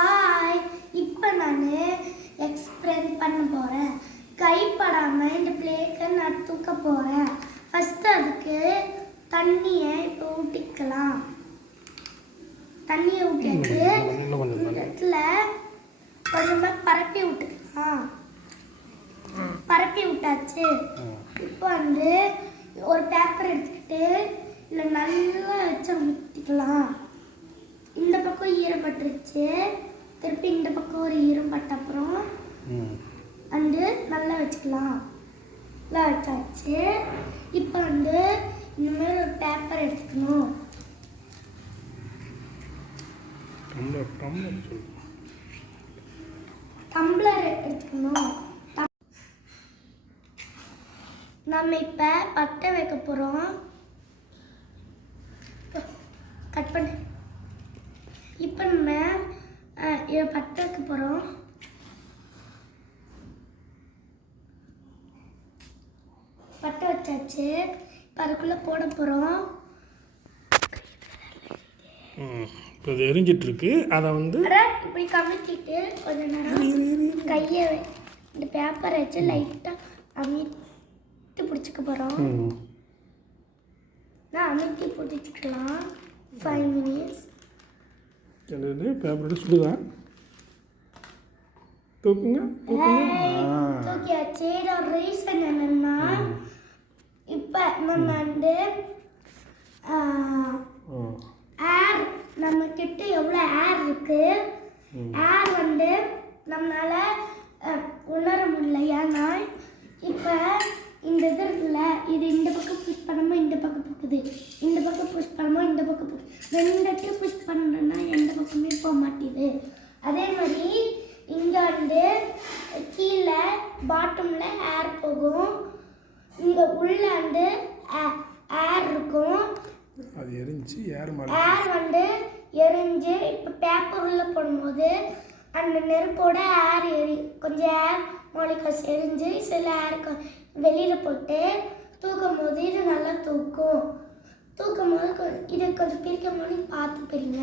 Hi, இப்போ நான் explain பண்ண போகிறேன். கைப்படாமல் இந்த பிளேட்டை நான் தூக்க போகிறேன். ஃபஸ்ட்டு அதுக்கு தண்ணியை இப்போ ஊற்றிக்கலாம். தண்ணியை ஊற்றிட்டு இடத்துல கொஞ்சமாக பரப்பி விட்டுக்கலாம். பரப்பி விட்டாச்சு. இப்போ ஒரு பேப்பர் எடுத்துக்கிட்டு இல்லை நல்லா வச்சு ஊற்றிக்கலாம். இந்த பக்கம் ஈரப்பட்டுருச்சு, திருப்பி இந்த பக்கம் ஒரு ஈரம் பட்ட அப்புறம் நல்லா வச்சுக்கலாம். நல்லா வச்சாச்சு. இப்போ இந்த மாதிரி ஒரு பேப்பர் எடுத்துக்கணும். டம்ளர் எடுத்துக்கணும். நம்ம இப்போ பட்டை வைக்க போகிறோம். கட் பண்ணு. இப்போ நம்ம இதை பட்டை வைக்க போகிறோம். பட்டை வச்சாச்சு. இப்போ அதுக்குள்ளே போட போகிறோம். இப்போ அது எரிஞ்சிட்ருக்கு. அதை இப்படி கமித்திட்டு கொஞ்ச நேரம் கையை இந்த பேப்பரை வச்சு லைட்டாக அமித்தி பிடிச்சிக்க போகிறோம். நான் அமித்தி பிடிச்சிக்கலாம். 5 minutes. பேப்பரோட சுடுதான். தூக்குங்க. தூக்கியாச்சு. ஒரு ரீசன் என்னன்னா, இப்போ நம்ம ஏர் நம்ம கிட்ட எவ்வளோ ஏர் இருக்கு, ஏர் நம்மளால உணர முடியல. ஏன்னா இப்போ இந்த இது இருக்குல்ல, இது இந்த பக்கம் புஷ் பண்ணாமல் இந்த பக்கம் போகுது, இந்த பக்கம் புஷ் பண்ணாமல் இந்த பக்கம் போகுது. ரெண்டு புஷ் பண்ணுறேன்னா எந்த பக்கமே போக மாட்டேது. அதே மாதிரி இங்கே கீழே பாட்டமில் ஏர் போகும், இங்கே உள்ள ஏர் இருக்கும். அது எரிஞ்சு ஏர் எரிஞ்சு இப்போ பேப்பர் உள்ள போடும்போது அந்த நெருப்போட ஏர் கொஞ்சம் ஏர் மாலிகஸ் எரிஞ்சு சில ஏர் வெளியில் போட்டு தூக்கும் போது இது நல்லா தூக்கும் போது இதை கொஞ்சம் பிரிக்கும் போது பார்த்து பிரிங்க.